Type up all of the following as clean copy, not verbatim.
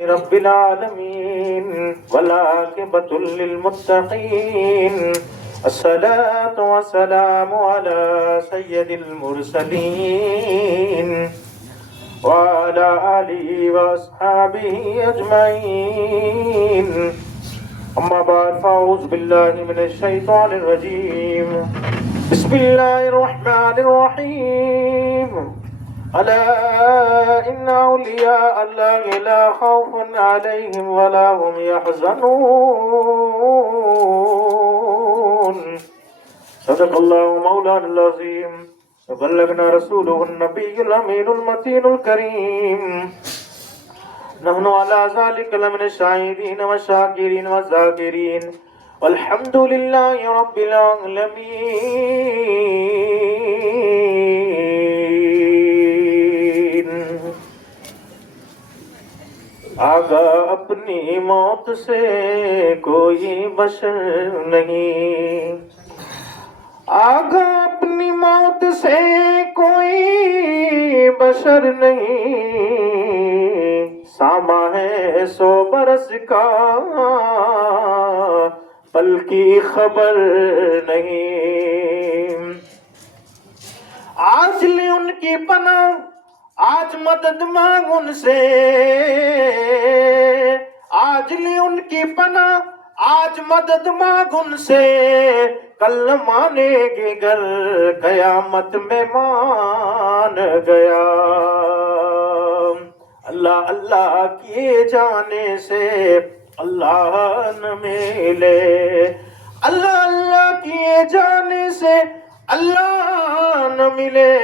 رب العالمين والعاقبة للمتقين الصلاة والسلام على سيد المرسلين وعلى آله وأصحابه أجمعين أما بعد فأعوذ بالله من الشيطان الرجيم بسم الله الرحمن الرحيم ألا إن أولياء الله لا خوف عليهم ولا هم يحزنون صدق الله مولانا العظيم وبلغنا رسوله النبي الأمين المتين الكريم نحن على ذلك لمن الشاهدين والشاكرين والذاكرين والحمد لله رب العالمين. آگا اپنی موت سے کوئی بشر نہیں، آگا اپنی موت سے کوئی بشر نہیں، ساما ہے 100 برس کا پل کی خبر نہیں. آج لے ان کی پناہ، آج مدد مانگ ان سے، آج لے ان کی پناہ، آج مدد مانگ ان سے، کل مانے گے گر قیامت میں مان گیا. اللہ اللہ کیے جانے سے اللہ نہ ملے، اللہ اللہ کیے جانے سے اللہ نہ ملے.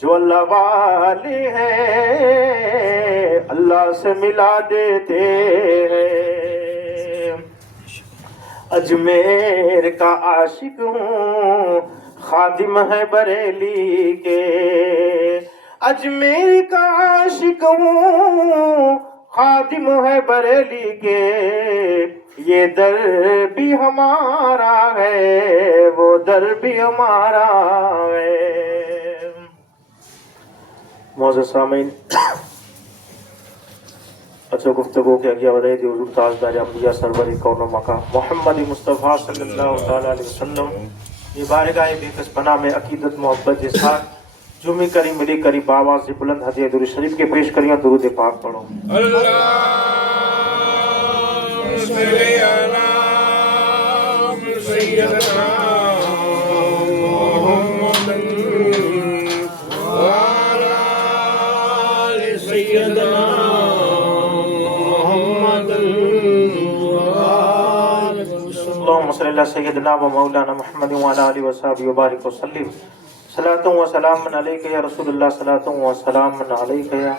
جو اللہ والے ہیں اللہ سے ملا دیتے ہیں. اجمیر کا عاشق ہوں، خادم ہے بریلی کے، اجمیر کا عاشق ہوں، خادم ہے بریلی کے. یہ در بھی ہمارا ہے، وہ در بھی ہمارا ہے. معزز سامعین، اچھا گفتگو کے آگیا بدائی دی حضور تاجدار انبیاء سرور کون و مقام محمد مصطفیٰ صلی اللہ تعالیٰ علیہ وسلم یہ بارگاہ بے کس پناہ میں عقیدت محبت کے ساتھ جمعی کری ملی کری باواز سے بلند ہدیہ درود شریف کے پیش کریاں. درود پاک پڑھو. اللہم صلی علی سیدنا محمد وعلی آل سیدنا محمد اللہم صلی علی سیدنا و مولانا محمد وعلی آلہ وصحبہ وبارک وسلم. صلاۃ و سلام علیک یا رسول اللہ، صلاۃ و سلام علیک یا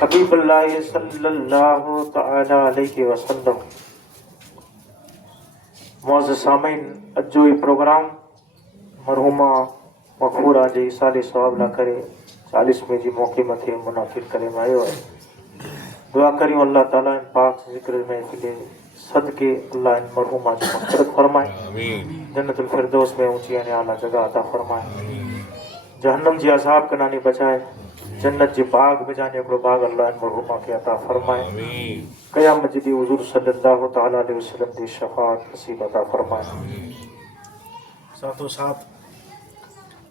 حبیب اللہ صلی اللہ تعالی علیہ وسلم. معزز سامعین، اج جو یہ پروگرام مرحومہ مغفورہ جی سال ثواب نہ کرے 40ویں جی موقع متھے منعقد کرے میں آیو ہے. دعا کریوں اللہ تعالیٰ ان پاک ذکر محفل صدقے اللہ ان مرحومہ کی مغفرت فرمائے، جنت الفردوس میں اونچی یعنی اعلیٰ جگہ عطا فرمائے، جہنم جی عذاب کنانی بچائے، جنت جی باغ میں جانے کو باغ اللہ ان مرحومہ کے عطا فرمائے، قیامت جی حضور صلی اللہ تعالیٰ علیہ وسلم دی شفاعت نصیب عطا فرمائے. ساتھوں ساتھ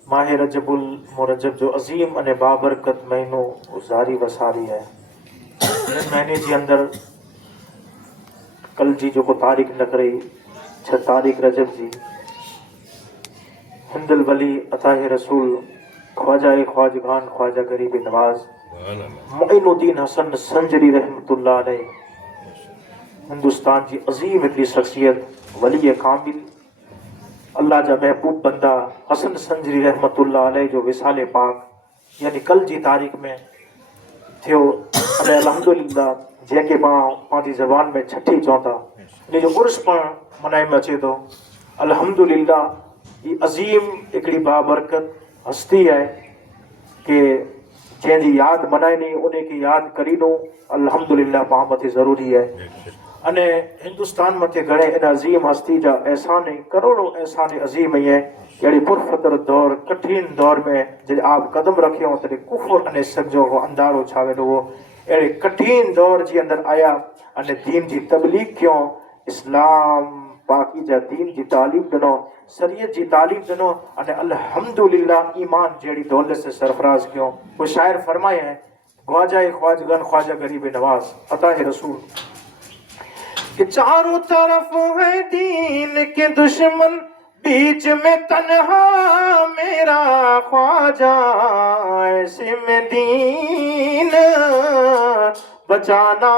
ماہ رجب المرجب جو عظیم ان بابرکت مہینوں زاری وساری ہے، ان مہینے جی اندر کل جی جو کو تاریخ نکرئی 6 تاریخ رجب جی ہند الولی عطاہ رسول خواجہ خواجگان خواجہ غریب نواز معین الدین حسن سنجری رحمۃ اللہ علیہ ہندوستان کی عظیم اتنی شخصیت ولی کامل اللہ جا محبوب بندہ حسن سنجری رحمۃ اللہ علیہ جو وصال پاک یعنی کل جی تاریخ میں تھیو. الحمدللہ جے کے ماں پانچی زبان میں چھٹی چونتا ان جو عرس پر منائے میں اچے تو الحمدللہ یہ عظیم ایکڑی بابرکت ہستی ہے کہ جن جی یاد منائنی انہیں کی یاد کرینو الحمدللہ پامت ضروری ہے. અને હિન્દુસ્તાન મથે ઘણે એના અઝીમ હસ્તી જા એહસાન કરોડો એહસાન અઝીમ है जड़ी पुरफतर दौर कठिन दौर में जब आप कदम रखे हो तॾहिं कुफर अने सक जो अंधारो छावेलो हो अहिड़े कठिन दौर जे अंदरि आया अने दीन जी तबलीग कयूं, इस्लाम पाकीज़ा दीन जी तालीम ॾिनो, शरीयत जी तालीम ॾिनो अने अल्हम्दुलिल्लाह ईमान जहिड़ी दौलत से सरफराज कयूं। कोई शाइर फरमाए हैं, ख्वाजा ख्वाजगन ख्वाजा गरीब नवाज अता है रसूल कि चारों तरफ है दीन के दुश्मन, बीच में तन्हा मेरा ख्वाजा, ऐसे में दीन बचाना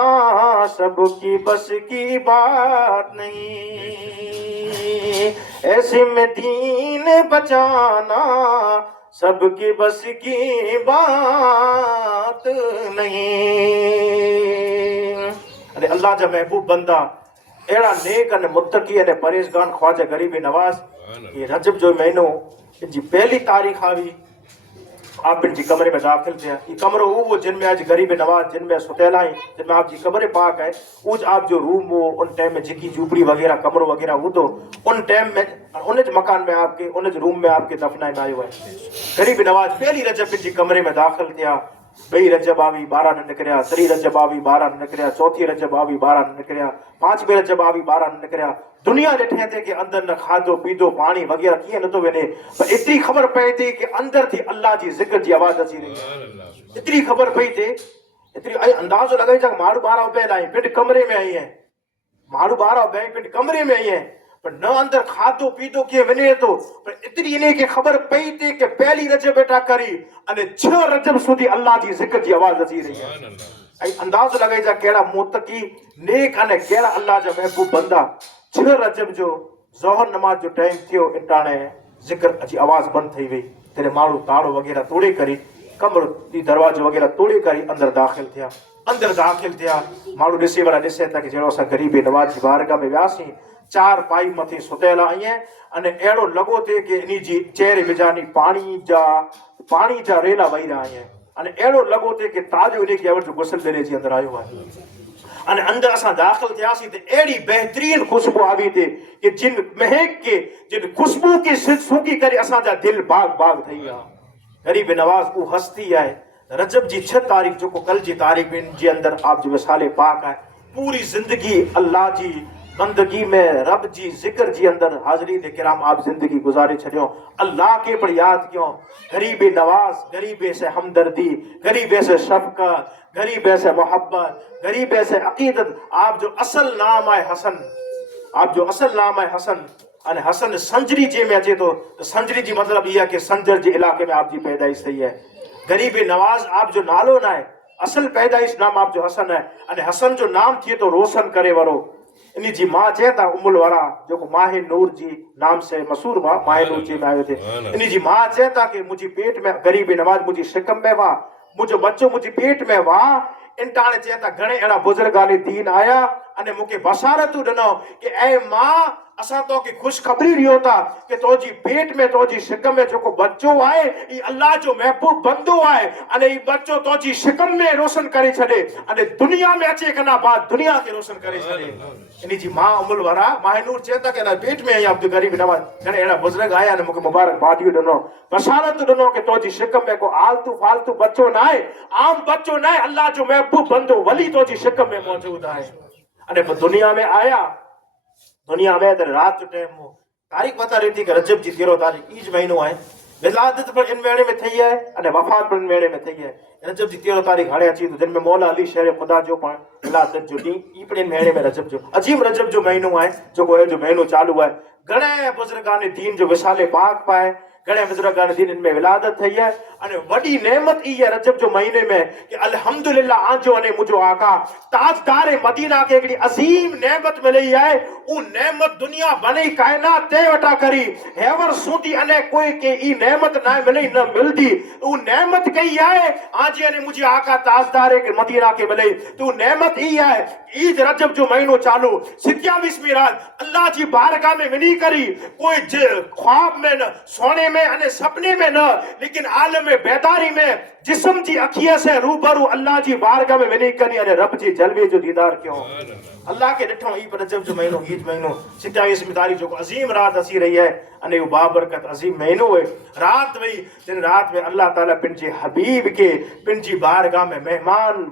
सबकी बस की बात नहीं, ऐसे में दीन बचाना सबकी बस की बात नहीं। अरे अल्लाह जा महबूब बंदा अहिड़ा नेक अने मुत्तकी अने परहेज़गार ख्वाजा गरीब नवाज, ये रजब जो महीनो इनजी पहली तारीख आवी, आप इनजी कमरे में दाखिल थिया। ये कमरो वो जिनमें आज गरीब नवाज जिनमें सुतेला ही जिनमें आप जी कमरे पाक है, उज आप जो रूम वो उन टाइम में जिकी झूपड़ी वगैरह कमरो वगैरह वो तो उन टाइम में उन मकान में आपके उन रूम में आपके दफनाए में आयो है। गरीब नवाज पहली रजब इनजी कमरे में दाखिल थिया, बई रजब आवी 12 न निकरिया, 3 रजब आवी 12 न निकरिया, 4 रजब आवी 12 न निकरिया, 5 रजब आवी 12 न निकरिया। दुनिया ॾिठे थे कि अंदर न खाधो पीधो पानी वगैरह कीअं नथो वञे, पर एतिरी ख़बर पए थी कि अंदर थी अल्लाह जी ज़िक्र जी आवाज़ अची रही है। एतिरी ख़बर पई थे, एतिरी अंदाज़ो लॻाई था माण्हू ॿाहिरां उबियल आहिनि, पिंड कमरे में आई है, माण्हू ॿाहिरां उबिया आहिनि, पिंड कमरे में आई है, पर न अंदर खाधो पीधो कीअं वञे थो, पर एतिरी इन खे ख़बर पई थी कि पहली रजब बेटा करी अने 6 रजब सुधी अल्लाह जी ज़िक्र जी आवाज़ अची रही है। ऐं अंदाज़ो लॻाई जा कहिड़ा मुतकी नेक अने कहिड़ा अल्लाह जा महबूब बंदा। 6 रजब जो ज़ोहर नमाज जो टाइम थियो, इंटाणे ज़िक्र जी आवाज़ बंदि थी वई, तेरे माण्हू ताड़ो वग़ैरह तोड़े करी कमरो दरवाजो वग़ैरह तोड़े करी अंदर दाख़िल थिया। अंदर दाख़िल थिया, माण्हू ॾिसे वारा ॾिसे था कि जहिड़ो असां गरीब नवाज जी बारगाह में वियासीं, 4 पाई मथे सुतियल आहियां अने अहिड़ो लॻो थिए कि इन जी चेहरे मिजानी पाणी जा रेला वही रहा आहियां अने अहिड़ो लॻो थिए कि ताजो इन खे अवर जो गुसल दरे जे अंदर आयो आहे। अने अंदर असां दाख़िल थियासीं त अहिड़ी बहितरीन ख़ुशबू आवी थी कि जिन महक के जिन खुशबू की सूंघी करे असांजा दिल बाग बाग थी विया। गरीब नवाज वो हस्ती है, रजब जी 6 तारीख जो को कल जी तारीख इन जे अंदर आप जो विसाले पाक है, पूरी जिंदगी अल्लाह जी बंदगी में रब जी जिक्र जी अंदर हाज़रीन किराम आप जिंदगी गुजारे छड़ियो, अल्लाह के पर याद क्यों। गरीब नवाज, गरीबे से हमदर्दी, गरीबे से शफकत, गरीबे से मोहब्बत, गरीबे से अकीदत। आप जो असल नाम है हसन, आप जो असल नाम है हसन अने हसन संजरी जे में अचे तो संजरी जी मतलब यह है कि संजर जे इलाके में आप जी पैदाइश थी है। गरीब नवाज आप जो नालो ना है, असल पैदाइश नाम आप जो हसन है अने हसन जो नाम थिए तो रोशन करे वारो। इन जी मां चए था उमुल वरा जो माहे नूर जी नाम से मशहूर हुआ, माहे नूर जी में आयो थे। इन जी मां चए था कि मुझी पेट में गरीब नवाज मुझी शिकम में वा, मुझो बच्चो मुझी पेट में वा। इन टाणे चए था घणे अहिड़ा बुजुर्गानी दीन आया अने मूंखे बशारतूं ॾिनो कि ऐं मां असां तोखे ख़ुशख़बरी ॾियो था कि तुंहिंजी पेट में तुंहिंजी शिकम में जेको बच्चो आहे ई अल्लाह जो महबूब बंदो आहे अने ई बच्चो तुंहिंजी शिकम में रोशन करे छॾे अने दुनिया में अचे कना बाद दुनिया खे रोशन करे छॾे। इन जी मां उमुल वरा माहिनूर चए था कि अञा पेट में आहियां अब्दुल गरीब नवाज। घणे अहिड़ा बुज़ुर्ग आया अने मूंखे मुबारकबादियूं ॾिनो, बशारत ॾिनो कि तुंहिंजी शिकम में को आलतू फालतू बच्चो न आहे, आम बच्चो न आहे, अल्लाह जो महबूब बंदो वली तुंहिंजी शिकम में मौजूद आहे। अने पोइ दुनिया में आया, दुनिया में तो रात टाइम तारीख बता रही थी कि रजब जी 13 तारीख ईज महीनो है, विलादत पर इन महीने में थी है अने वफात पर इन महीने में थी है। रजब जी 13 तारीख हाणे अची तो दिन में मौला अली शेर खुदा जो पाण विलादत जो डी ई पर इन महीने में रजब जो अजीब रजब जो महीनो है जो को जो महीनो चालू है। घणे बुजुर्गान दीन जो विसाले पाक पाए, घणे बुजुर्गान दीन इनमें विलादत थी है अने वडी नेमत ई है रजब जो महीने में कि अल्हम्दुलिल्लाह आजो अने मुझो आका ताजदार मदीना के एकड़ी अजीम नेमत मिली है। उ नेमत दुनिया बने कायनात ते वटा करी हेवर सूदी अने कोई के ई नेमत ना मिली न मिलदी। उ नेमत कई है आजे अने मुझे आका ताजदार के मदीना के मिली तो नेमत ई है। ईद रजब जो महीनो चालू 27वीं रात अल्लाह जी बारगाह में विनी करी कोई ख्वाब में न सोने में अने सपने में न लेकिन आलम बेदारी में जिस्म जी अखिया से रूबरू अल्लाह जी बारगाह में विनी करी अने रब जी जलवे जो दीदार क्यों। अल्लाह खे ॾिठो ई रजब जो महीनो ईद महीनो 27 तारीख़ जो अज़ीम रात अची रही है अने वो बाबरकत अज़ीम महीनो है रात वही जिन रात में अल्लाह ताला पंहिंजे हबीब के पंहिंजी बारगाह में मेहमान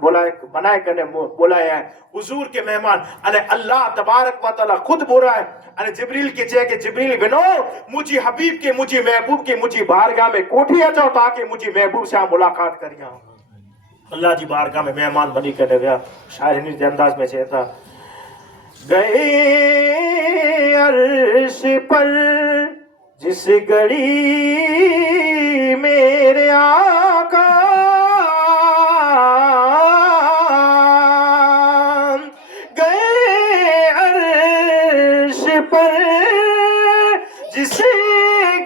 बनाए करे बोलाया है हुजूर के मेहमान अने अल्लाह तबारक व तआला खुद बोल रहा है अने जिब्रील के चए के जिब्रील बिनो मुझी हबीब के मुझी महबूब के मुझी बारगाह में कोठी अचो ताकि मुझी महबूब से मुलाकात करियां अल्लाह जी बारगाह में मेहमान बनी करे विया शायर हिन जे अंदाज में चए था गए अर्श पर जिस घड़ी मेरे आका गए अर्श पर जिस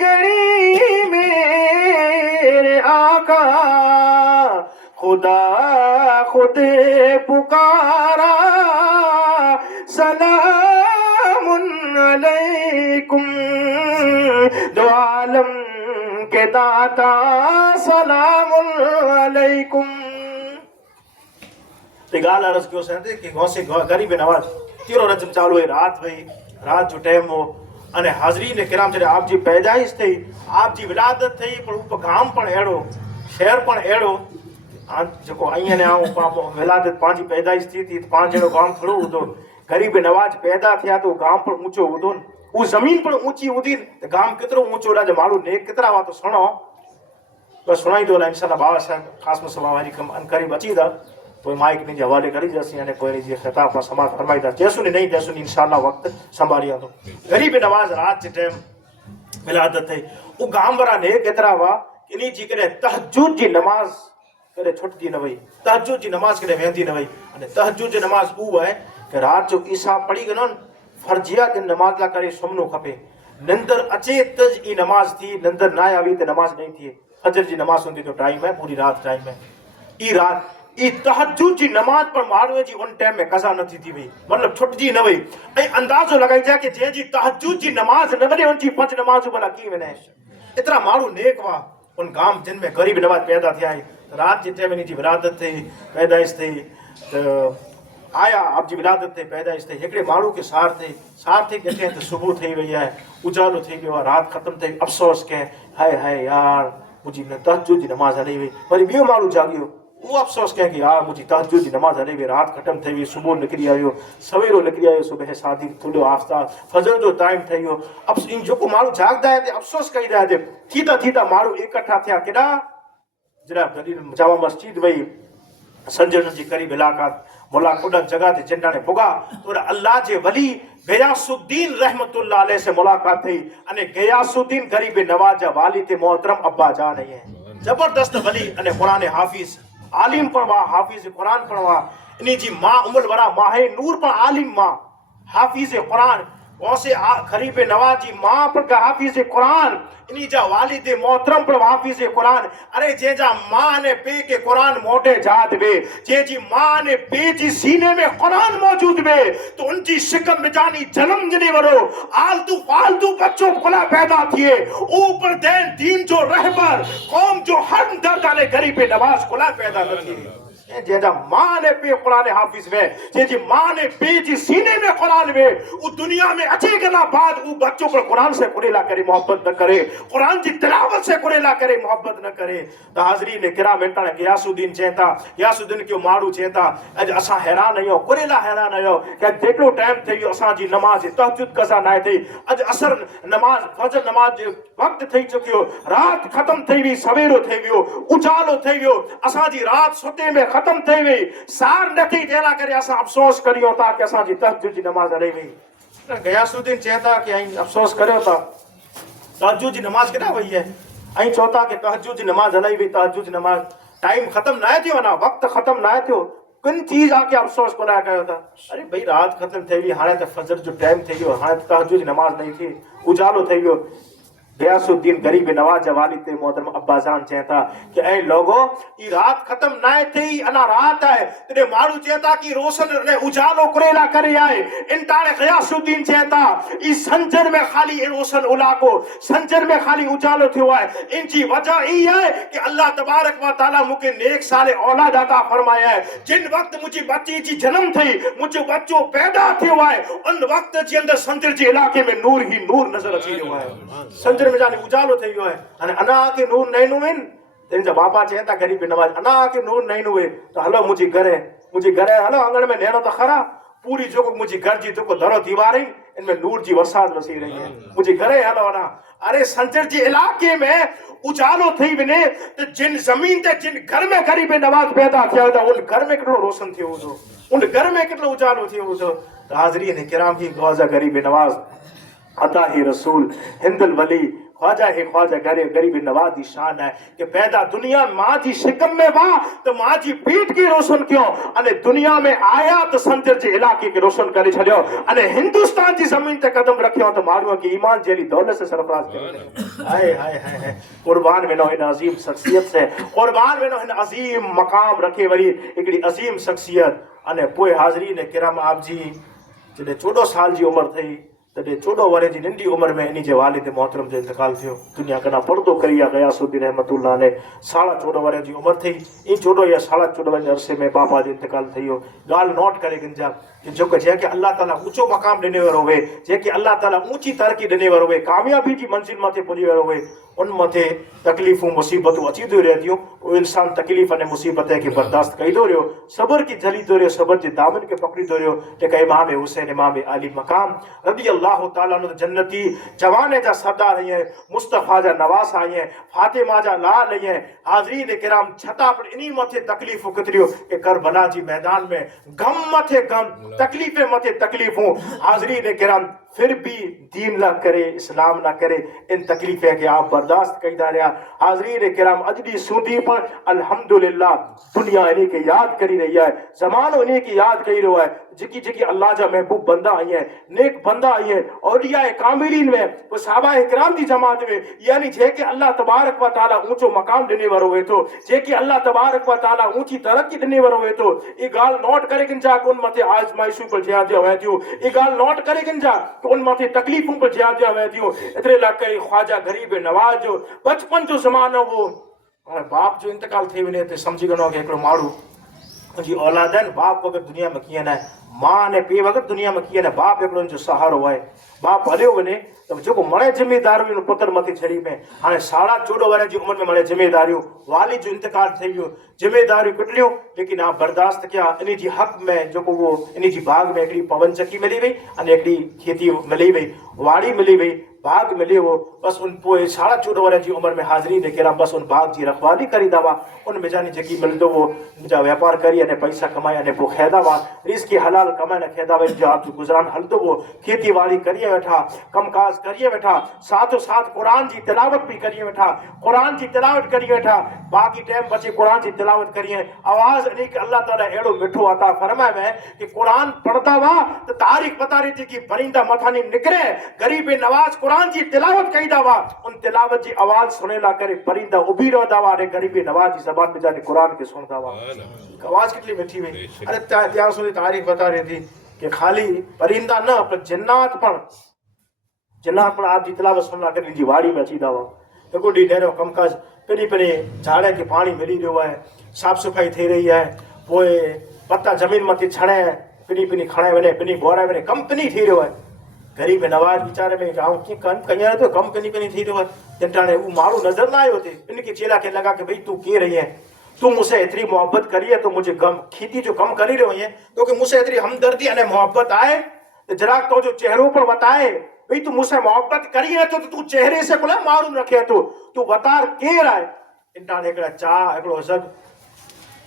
घड़ी मेरे आका खुदा खुद पुकारा सलामुन अलैकुम दो आलम के दाता सलामुन अलैकुम ॻाल्हि अर्ज़ कयो साईं कि गौसे ग़रीब नवाज़ तेरो रजब चालू है रात वही रात जो टाइम हो अने हाज़रीन किराम जॾहिं आप जी पैदाइश थी आप जी विलादत थी पर उप गाम पण अहिड़ो शहर पण अहिड़ो जेको आई ने विलादत पंहिंजी पैदाइश थी थी पाण जहिड़ो गाम थोड़ो हूंदो ग़रीब नवाज पैदा थिया तो गाम पण ऊंचो हूंदो वो ज़मीन पण ऊंची हूंदी त गाम केतिरो ऊंचो रहे माण्हू नेक केतिरा हुआ तो सुणो बस सुणाई थो इंशाअल्लाह बाबा साहब ख़ासि मुसलमान वारी कम अनकरीब अची था तो माइक इन जे हवाले करींदासीं अने कोई जी ख़िताब सां समाज फरमाईंदा जेसुनी नहीं तेसुनी इंशाअल्लाह वक़्तु संभालिया थो ग़रीब नवाज रात जे टाइम विलादत थी वो गाम वारा नेक केतिरा हुआ इन जी कॾहिं तहज्जुद जी नमाज़ कॾहिं छुटदी न वई तहज्जुद जी नमाज़ कॾहिं वेंदी न वई अने तहज्जुद जी नमाज़ उहो आहे कि रात जो ईसा पढ़ी करे फर्जिया दिन नमाज ला करे सुम्हणो खपे निंदर अचे त ई नमाज थी निंदर ना आवी त नमाज नहीं थिए फजर जी नमाज हूंदी तो टाइम है पूरी रात टाइम है ई रात ई तहज्जुद जी नमाज पर माण्हूअ जी उन टाइम में कज़ा न थी वई मतलब छुटजी न वई ऐं अंदाज़ो लॻाइजे कि जंहिंजी तहज्जुद जी नमाज न वञे उनजी पंज नमाज़ूं भला कीअं वञे एतिरा माण्हू नेक हुआ उन गाम जिन में ग़रीब नवाज पैदा थिया रात जे टाइम इन जी विलादत थी पैदाइश थी त आया आप जी विलादत थी पैदाइश थी हिकिड़े माण्हू खे सार थी ॾिठे त सुबुह थी वई आहे उजालो थी वियो आहे राति ख़तमु थी अफ़सोस कयईं हाय हाय यार मुंहिंजी तहज्जुद जी नमाज़ हली वई वरी ॿियो माण्हू जाॻियो उहो अफ़सोस कयईं कि यार मुंहिंजी तहज्जुद जी नमाज़ हली वई राति ख़तमु थी वई सुबुह निकिरी आयो सवेरो निकिरी आयो सुबुह शादी थुलियो आफ़्ताब फजर जो टाइम ठही वियो जेको माण्हू जाॻदा आहिनि ते अफ़सोस कईंदा आहिनि थी त माण्हू इकट्ठा थिया केॾा जॾहिं जामा मस्जिद वई संजन जी करीब इलाक़ात मुलाक़ात उन जगह ते जिन पुगा और अल्लाह जे वली गयासुद्दीन रहमतुल्लाह अलैह से मुलाकात थी अने गयासुद्दीन गरीब नवाज जा वाली ते मोहतरम अब्बा जान है जबरदस्त वली अने कुरान हाफिज आलिम पण वा हाफिज कुरान पण वा इनी जी मां उमल वरा माहे नूर पण आलिम मां हाफिज कुरान वैसे गरीब नवाज जी मां पण हाफिज कुरान इनी जा वालिद मोहतरम पर हाफिज कुरान अरे जे जा मां ने पे के कुरान मोटे जात बे जे जी मां ने पे जी सीने में कुरान मौजूद बे तो उनकी शिकम मिजानी जन्म जने वरो आलतू फालतू बच्चों खुला पैदा थिए ऊपर देन दीन जो रहबर कौम जो हमदर्द ने गरीब नवाज खुला पैदा न थिए जेजा मां ने पे कुरान हाफिज में जे जी मां ने पे जी सीने में कुरान में वो दुनिया में अचे गना बाद वो बच्चों पर कुरान से कुरेला करे मोहब्बत न करे कुरान की तिलावत से कुरेला करे मोहब्बत न करे तो हाज़रीन किराम इंसान गियासुद्दीन चेता गियासुद्दीन के मारू चेता अज असा हैरान आयो कुरेला हैरान आयो कि जेटलो टाइम थई असा जी नमाज तहज्जुद कसा ना थई अज असर नमाज फजर नमाज वक्त थई चुकियो रात खत्म थई वी सवेरो थई वियो उजालो थई वियो असा जी रात सुते में खत्म थई वई सार न थी तेरा करे असा अफसोस करियो ता कि असा जी तहज्जुद जी नमाज हली वई गयासुद्दीन चेता कि आई अफसोस करियो ता तहज्जुद जी नमाज केड़ा वई है आई चौथा कि तहज्जुद जी नमाज हलाई वई तहज्जुद जी नमाज टाइम खत्म ना थियो ना वक्त खत्म ना थियो किन चीज आके अफसोस कोना कयो था अरे भाई रात खत्म थई वई हाने त फजर जो टाइम थई वियो हाने तहज्जुद जी नमाज नहीं थी उजालो थई वियो गयासुद्दीन गरीब नवाज वाली ते मोहतरम अब्बाजान चेता कि ऐ लोगो ई रात खत्म ना थी अना रात है तेरे मारू चेता कि रोशन ने उजालो करेला करे आए इंटाने गयासुद्दीन चेता ई संजर में खाली रोशन उलाको संजर में खाली उजालो थियो है इनकी वजह ई है कि अल्लाह तबारक व तआला मुके नेक साले औलाद अता फरमाया है जिन वक्त मुझे बच्ची जी जन्म थी मुझे बच्चो पैदा थियो है उन वक्त जे अंदर संजर जे इलाके में नूर ही नूर नजर अची रहियो है संजर में जाने उजालो थी गयो है अने अना के नूर नहीं नुइन तेंजा बापा चेता गरीब नवाज अना के नूर नहीं नुए तो हलो मुझे घरे हलो आंगन में नेनो तो खरा पूरी जो मुझे घर जी तो को दरो दीवार इनमें नूर जी वसात वसी रही है मुझे घरे हलो ना अरे संजर जी इलाके में उजालो थी वने तो जिन जमीन ते जिन घर में गरीब नवाज पैदा थिया था उन घर में कितनो रोशन थियो हो उन घर में कितनो उजालो थियो हो तो हाज़रीन किराम ही ख्वाजा गरीब नवाज अता ही रसूल हिंदुल वली ख्वाजा ही ख्वाजा गरीब नवाज की शान है कि पैदा दुनिया माँ जी शिकम में बा तो माँ जी पीठ की रोशन क्यों अने दुनिया में आया तो संजर जे इलाके के रोशन करे छड़ियो अने हिंदुस्तान की जमीन ते कदम रखियो तो माण्हू की ईमान जेली दौलत से सरफराज करे हाय हाय हाय कुर्बान वेनो इन अजीम शख्सियत से कुर्बान वेनो इन अजीम मकाम रखे वरी एकड़ी अजीम शख्सियत अने पोए हाज़रीन किराम आप जी जॾहिं 14 साल जी उम्र थी तॾहिं 14 वर जी नंढी उम्र में इन जे वालिद मोहतरम जो इंतकाल थियो दुनिया कना पर्दो करी आहे गयासुद्दीन रहमतुल्लाह अलैह 14.5 वर जी उम्र थी इन 14 या 14.5 जे अरसे में बापा जो इंतकाल थी वियो ॻाल्हि नोट करे गिंजा कि जो जंहिंखे अल्लाह ताला ऊंचो मक़ाम ॾिने वारो हुए जंहिंखे अल्लाह ताला ऊंची तरक़ी ॾिने वारो हुए कामयाबी जी मंज़िल मथे पुॼी वारो हुए उन मथे तकलीफ़ूं मुसीबतूं अची थी रहंदियूं उहो इंसान तकलीफ़ ने मुसीबत खे बर्दाश्त कई थो रहियो सब्र की झली थो रहियो सब्र जे दामन खे पकड़ी थो रहियो जेका इमाम हुसैन इमाम आली मक़ाम रज़ी अल्लाह ताला अन्हु जन्नती जवाने जा सरदार आहिनि मुस्तफ़ा जा नवास आहिनि फातिमा जा लाल आहिनि हाज़रीन किराम छता पर इन्ही मथे तकलीफ़ूं केतिरियूं कि करबला जी मैदान में गम मथे गम तकलीफ़े मथे तकलीफ़ूं हाज़रीन किराम फिर भी दीन ना करे इस्लाम ना करे इन तकलीफ़े के आप बर्दाश्त कईदा रहा हाज़रीन किराम अज दी सूदी पर अल्हम्दुलिल्लाह दुनिया इन्हीं के याद करी रही है ज़मानो इन्हीं की याद करी रहा है जिकी जिकी अल्लाह जा महबूब बंदा आई है नेक बंदा आई है औलिया कामिलीन में वो सहाबा इकराम की जमात में यानी जेके अल्लाह तबारक व तआला ऊंचो मकाम ॾिने वारो हुए तो जेके अल्लाह तबारक व तआला ऊंची तरक्की ॾिने वारो हुए तो ये गाल नोट करे गिंजा उन मथे आज़माइशूं पर जिया दिया हुए थियूं ये गाल नोट करे गिंजा उन मथे तकलीफ़ूं पर जिया दिया हुए थियूं एतिरे लाइ कई ख्वाजा गरीब नवाज जो बचपन जो ज़मानो वो बाप जो इंतकाल थी वञे त सम्झी वञो कि हिकिड़ो माण्हू उनजी औलाद आहिनि बाप वग़ैरह दुनिया में कीअं न मां ने पीउ वग़ैरह दुनिया में कीअं न बाप हिकिड़ो जो सहारो आहे बाप हलियो वञे त जेको मणे ज़िम्मेदारियूं पुत्र मथे छड़ी में हाणे 14.5 वर जी उम्र में मणे ज़िम्मेदारियूं वाली जो इंतकाल थी वियो ज़िम्मेदारियूं कटलियूं लेकिन हा बर्दाश्त कया इन जी हक़ में जेको वो इन जी बाग में हिकिड़ी पवन चक्की मिली वई अने हिकिड़ी खेती मिली वई वाड़ी मिली वई बाग मिली वो बस उन पोइ 14.5 वर जी उम्र में हाज़रीन किराम बस उन बाग की रखवाली करींदा हुआ उन में जानी जेकी मिलंदो वो मुंहिंजा व्यापार करी अने पैसा कमाए अने पोइ खाईंदा हुआ रिज़्क़ हलाल कमाए खाईंदा हुआ जो आप गुज़रान हलंदो हो खेती बाड़ी करिए वेठा कमकाज करिए वेठा साथो साथ कुरान की तिलावत भी करिए वेठा कुरान की तिलावत करिए वेठा बाक़ी टाइम बचे कुरान की तिलावत करिए आवाज़ अने कि अल्लाह ताला अहिड़ो मिठो अता फरमाए में कि कुरान पढ़ंदा हुआ तो तारीख़ पतारी जेकी भरींदा मथानी निकिरे गरीब नवाज कुरान की तिलावत कईदा हुआ उन तिलावत की आवाज़ सुनेला करे पढ़ींदा उभी रहंदा हुआ अने गरीब नवाज की ज़बान में जाने कुरान के सुनदा हुआ आवाज़ कितनी मिठी हुई अरे त्या सुनी तारीख़ बता रही थी कि खाली परिंदा न पर जन्नात पर आपकी तिलावत सुनना करे जी वाड़ी में अचीदा हुआ हिकु ॾींहुं ॾेरो कमकाज कॾहिं कॾहिं झाड़ के पानी मिली रहियो आहे साफ़ सफ़ाई थी रही है पोइ पत्ता ज़मीन मथे छणे पिनी खणे वञे पिनी बोराए वञे कमु पिनी थी रहियो आहे गरीब नवाज वीचारे में आऊं कीअं कमु कयां थो कमु पिनी थी रहियो आहे ॼण उहो माण्हू नज़र न आयो हुते इनखे चेला खे लॻा कि भई तूं केरु आहीं तू मुझसे इतनी मोहब्बत करी है तो मुझे गम खेती जो कम करी रही है क्योंकि मुझसे इतनी हमदर्दी अने मोहब्बत आए तो जरा तो जो चेहरों पर बताए भाई तू मुझसे मोहब्बत करी है तो तू चेहरे से बोला मालूम रखे तू बता केर है इंसान एक चाह एक जग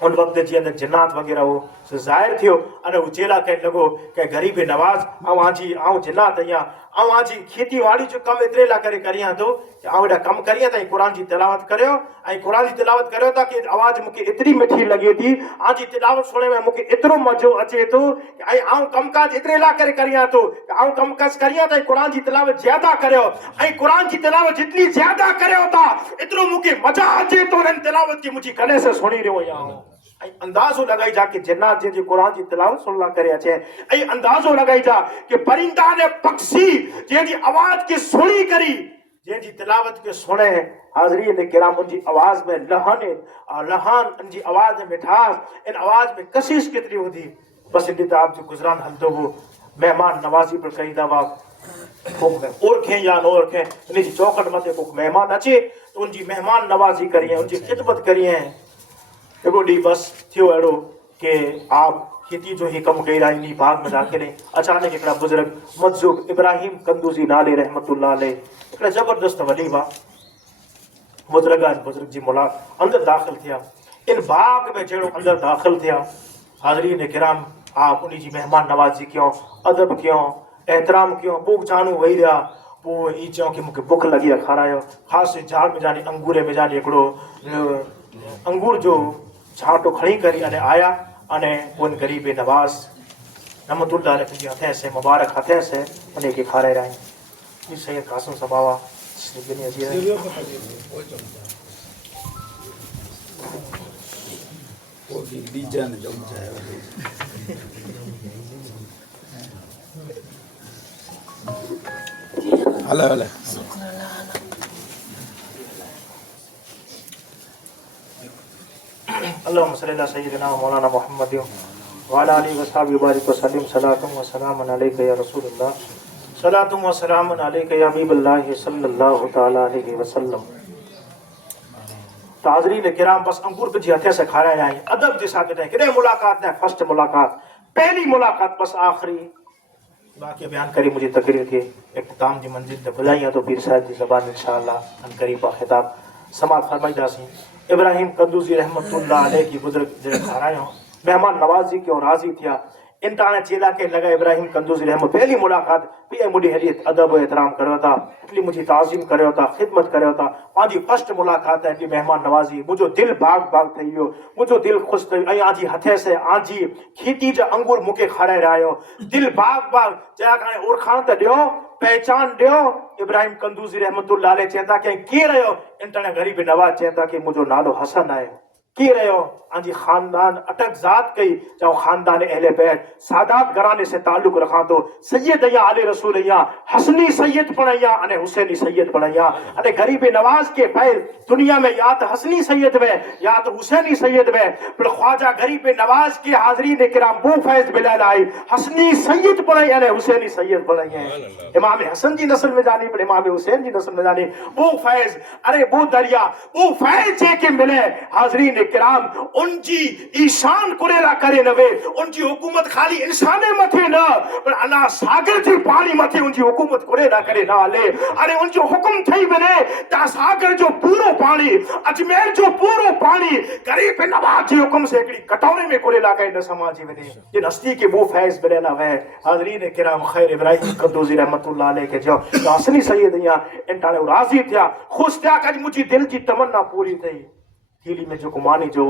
उन वक्त जी अंदर जन्नात वगैरह हो ज़ाहिर थियो अने वो चेला कहने लगो कि गरीब नवाज आऊं हाजी आऊं जन्नात आहियां ऐं आजी खेती वाड़ी जो कम एतिरे लाइ करे करियां थो कि एॾा कम करियां त क़ुरान जी तिलावत करियो ऐं क़ुरान जी तिलावत करियो था कि आवाज़ मूंखे एतिरी मिठी लॻे थी आजी तिलावत सुणण में मूंखे एतिरो मज़ो अचे थो ऐं कमकाज एतिरे लाइ करे करियां थो कमकाज करियां त क़ुरान जी तिलावत ज़्यादा करियो ऐं क़ुरान जी तिलावत जितनी ज़्यादा करियो था एतिरो मूंखे मज़ा अचे थो हिन तिलावत की मुंहिंजी कॾहिं से सुणी रहियो आहियां अंदाज़ो लगाई जा कि जन्नत जे कुरान की तिलावत सुनला करे अचे ऐं अंदाज़ो लगाई जा कि परिंदा ने पक्षी जंहिंजी आवाज़ के सुणी करी जंहिंजी तिलावत के सुने हाज़रीन किराम उनजी आवाज़ में लहान उनजी आवाज़ में मिठास इन आवाज़ में कशिश केतिरी हूंदी बस इन त आप जो गुज़रान हलंदो हो मेहमान नवाज़ी पर कईंदा हुआ ओरखें या न ओरखें उनजी चौखट मथे को मेहमान अचे तो उनजी मेहमान नवाज़ी करिए उनजी खिदमत करिए एगो ॾींहुं बस थियो अहिड़ो कि आप खेती जो ही कम कई रहा इन बाग में दाख़िले अचानक हिकिड़ा बुज़ुर्ग मज़ूब इब्राहिम कंदूज़ी नाले रहमतुल्लाह अलैह हिकिड़ा ज़बरदस्त वली हुआ बुज़ुर्ग जी मुलाक़ात अंदर दाख़िल थिया इन बाग में जहिड़ो अंदर दाख़िल थिया हाज़रीन किराम आप उन्हीं जी मेहमान नवाज़ी कयो अदब कयो एहतराम कयो पोइ जानू वेही रहिया पोइ ई चयो कि मूंखे बुख लॻी आहे खारायो ख़ासि झाड़ में जानी अंगूरे में जानी हिकिड़ो अंगूर जो छाटो खणी करे अने आया अने उन गरीब नवाज़ रहमतुल्लाह अलैह के हथे से मुबारक हथे से उन्हें के खाराए रहा है सैयद कासिम सबावा हला हला अल्लाहुम्मा सल्ली अला सय्यिदिना मौलाना मुहम्मद व अला आलिहि व सहाबिहि बारिक व सल्लिम सलातुम व सलामुन अलैका या रसूलल्लाह सलातुम व सलामुन अलैका या हबीबल्लाह सल्लल्लाहु तआला अलैहि वसल्लम ताज़रीन किराम बस अंगूर जी हथे से खाराया है अदब के साथ है कितने मुलाकात है फर्स्ट मुलाकात पहली मुलाकात बस आखिरी बाकी बयान करी मुझे तकरीर के इख्तिताम की मंजिल पे बुलाइया तो पीर साहब की ज़बान इंशाअल्लाह अन करीब खिताब समात फरमाईदासी इब्राहिम कंदूज़ी रहमतुल्लाह अलैह की बुजुर्ग जे खारायो मेहमान नवाजी के और राजी थिया इन ताने चेला के लगा इब्राहिम कंदूज़ी रहमत पहली मुलाकात पिए मुझी हलियत अदब एहतराम करियो था इतनी मुझी ताज़ीम करियो था खिदमत करियो था पांजी फर्स्ट मुलाकात है मेहमान नवाजी मुझो दिल बाग बाग थी वियो मुझो दिल खुश थी ऐं आजी हथे से आजी खेती जा अंगूर मूंखे खाराए रहियो दिल बाग बाग जया काने ओरखाण त ॾियो पहचान ॾियो इब्राहिम कंदूज़ी रहमतुल्लाह अलैह चवंदा कि केरु आहियो इंटरने गरीब नवाज चवंदा कि मुझो नालो हसन आहे केरु आहियो आंजी खानदान अटक ज़ात कई चाहो खानदान अहले बैत सादात घराने से ताल्लुक रखा तो सैयद या आले रसूल या हसनी सैयद पढ़ैया अने हुसैनी सैयद पढ़ैया अने गरीब नवाज के फैल दुनिया में या तो हसनी सैयद में या तो हुसैनी सैयद में पर ख्वाजा गरीब नवाज के हाज़रीन किराम वो फैज़ बिलाल आई हसनी सैयद पढ़ै अने हुसैनी सैयद पढ़ै इमाम हसन जी नस्ल में जानी पर इमाम हुसैन जी नस्ल में जानी वो फैज़ अरे वो दरिया वो फैज़ जेके मिले हाज़रीन किराम उनजी ईशान कुरेला करे नवे उनजी हुकूमत खाली इंसाने मथे न पर अना सागर जी पानी मथे उनजी हुकूमत कुरेला करे ना हले अरे उनजो हुक्म थई वने ता सागर जो पूरो पानी अजमेर जो पूरो पानी गरीब नवाज जी हुक्म से एकड़ी कटोरे में कुरेला करे न समाजी वने जिन हस्ती के वो फैज़ बरेला वे हाज़रीन किराम खैर इब्राहिम कंदूज़ी रहमतुल्लाह अलैह के जो असली सैयद या इंटाने राजी थिया खुश थिया कि मुझी दिल जी तमन्ना पूरी थई थीली में जो कुमानी जो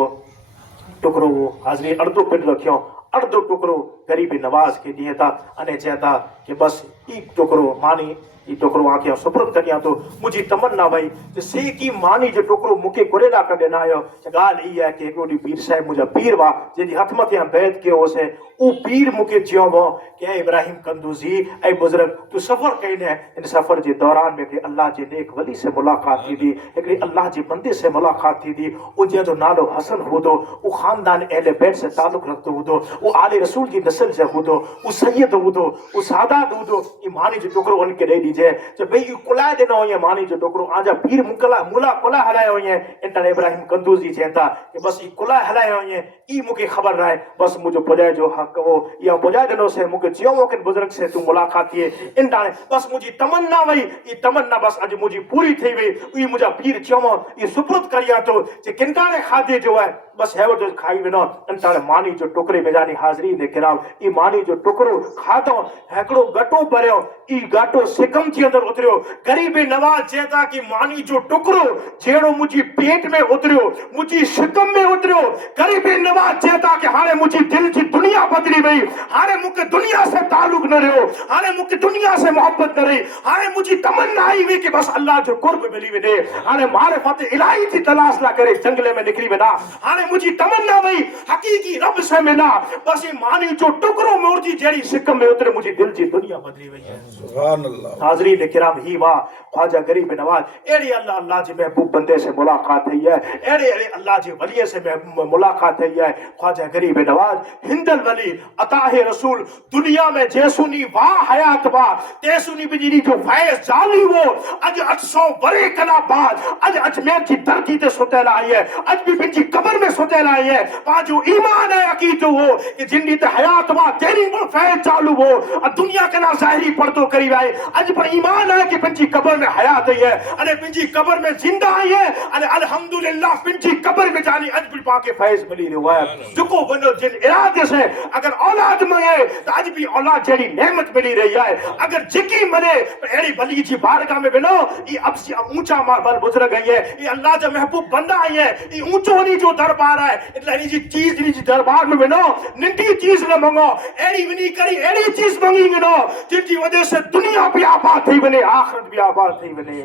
टुकड़ो वो हाज़री अर्धो पिट रखियो अर्धो टुकड़ो गरीब नवाज के दिए था अने चेता कि बस ई टुकड़ो मानी ई टुकड़ो आके सुपुर्द करिया तो मुझी तमन्ना भाई कि से की मानी जो टुकड़ो मुके कुरेला कढे ना आयो गाल ई है कि एकड़ी पीर साहब मुझा पीर वा जेदी हथ मथे बैत के होसे ओ पीर मुके जियो वो कि इब्राहिम कंदूज़ी ए बुजुर्ग तू सफर कईने इन सफर जे दौरान में के अल्लाह जे नेक वली से मुलाकात थी दी एकड़ी अल्लाह जे बंदे से मुलाकात थी दी ओ जे जो नालो हसन होदो ओ खानदान अहले बैत से ताल्लुक रखतो होदो ओ आले रसूल की नस्ल से होदो ओ सैयद होदो ओ सादात होदो ई मानी जो टुकड़ो उनके दे दीजे जे भई ई कुलाए देनो ये मानी जो टुकड़ो आजा पीर मुला कुला हलायो ये इंटर इब्राहिम कंदूज़ी चेता कि बस ई कुला हलायो ये ई मुके खबर रहे बस मुझो पुजाए जो हक वो या पुजाए देनो से मुके जियो वो के बुजुर्ग से तू मुलाकात थिए इंटाने बस मुझी तमन्ना वई ई तमन्ना बस अज मुझी पूरी थई वई ई मुझा पीर जियो ई सुपुर्द करिया तो जे किनकाने खादे जो है बस है वो जो खाई विनो इंटाने मानी जो टुकड़े में जानी हाज़री दे किराम ई मानी जो टुकड़ो खादो हेकड़ो गटो भरियो उतरियो ई गाटो सिकम थी अंदर उतरियो गरीब नवाज चेता कि मानी जो टुकड़ो जेड़ो मुझी पेट में उतरियो मुझी शिकम में उतरियो गरीब नवाज चेता कि हाणे मुझी दिल की दुनिया बदली वई हाणे मुके दुनिया से ताल्लुक न रहो हाणे मुके दुनिया से मोहब्बत न रही हाणे मुझी तमन्ना आई हुई कि बस अल्लाह जो कुर्ब मिली वने हाणे मारिफत इलाही की तलाश ला करे जंगले में निकली वना हाणे मुझी तमन्ना वई हकीकी रब से मिला बस ये मानी जो टुकड़ो मोरजी जेड़ी शिकम में उतरे मुझी दिल की दुनिया बदली वई है सुभान अल्लाह हाज़रीन किराम ही वाह ख्वाजा गरीब नवाज एड़े अल्लाह अल्लाह जे महबूब बंदे से मुलाकात थई है एड़े एड़े अल्लाह जे वली से मुलाकात थई है ख्वाजा गरीब नवाज हिंदल वली अताहे रसूल दुनिया में जैसुनी वाह हयात वाह तेसुनी बिजली जो फैज जाली वो अज 800 बरे कना बाद अज अजमेर की धरती ते सुतेल आई है अज भी बिंजी कब्र में सुतेल आई है पांचो ईमान है अकीदो हो कि जिंदी ते हयात वाह तेरी वो फैज चालू हो दुनिया कना ज़ाहिरी पर्दो करी आए अज पर ईमान है कि बिंजी कब्र में हयात आई है अने बिंजी कब्र में जिंदा आई है अने अल्हम्दुलिल्लाह बिंजी कब्र में जानी अज भी पाके फैज मिली रहो है जुको वनो जिन इरादे से अगर औलाद मने तो अज भी औलाद जेड़ी नेमत मिली रही है अगर जिकी मने एड़ी वली जी बारगाह में बिनो ये अब से ऊंचा मार्बल गुजर गई है ये अल्लाह जो महबूब बंदा आई है ये ऊंचो नहीं जो दरबार है એટલે એની ચીજ ની દરબાર में बिनो निंडी चीज न मंगो एड़ी विनी करी एड़ी चीज मंगी गिनो जिनकी वजह से दुनिया भी आबाद थी बने आखिरत भी आबाद थी बने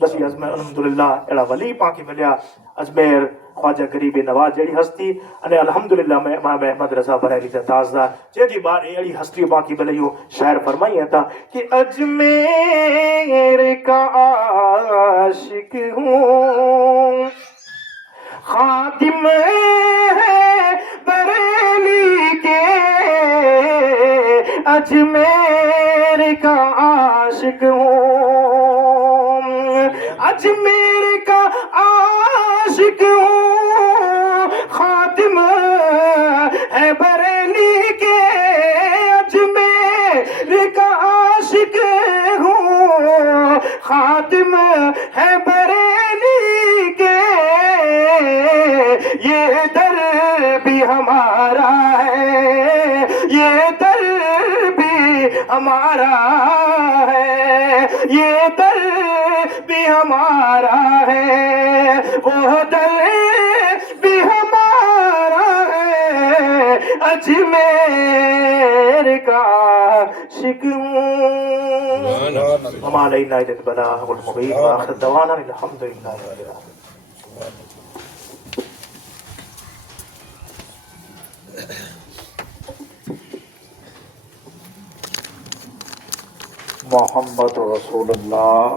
बस ये अजमेर अल्हम्दुलिल्लाह एड़ा वली पाके मिलिया अजमेर ख्वाजा गरीब नवाज जेड़ी हस्ती अने अल्हम्दुलिल्लाह मैं इमाम अहमद रजा बरेली जा ताजदार जेदी बार एड़ी हस्ती बाकी मिलियो शायर फरमाई है कि अजमेर का आशिक हूँ खातिम है बरेली के अजमेर का आशिक हूँ अजमेर का आशिक हूँ खातिम है बरेली के अजमेर का आशिक हूँ खातिम है बरेली के ये दर भी हमारा है ये दर भी हमारा है ये दर भी हमारा है वो दर भी हमारा है अजमेर का शिकूं हमारे इनायत बला वल मुबीन आखिर दवाना अल्हम्दुलिल्लाह मोहम्मद रसूलुल्लाह।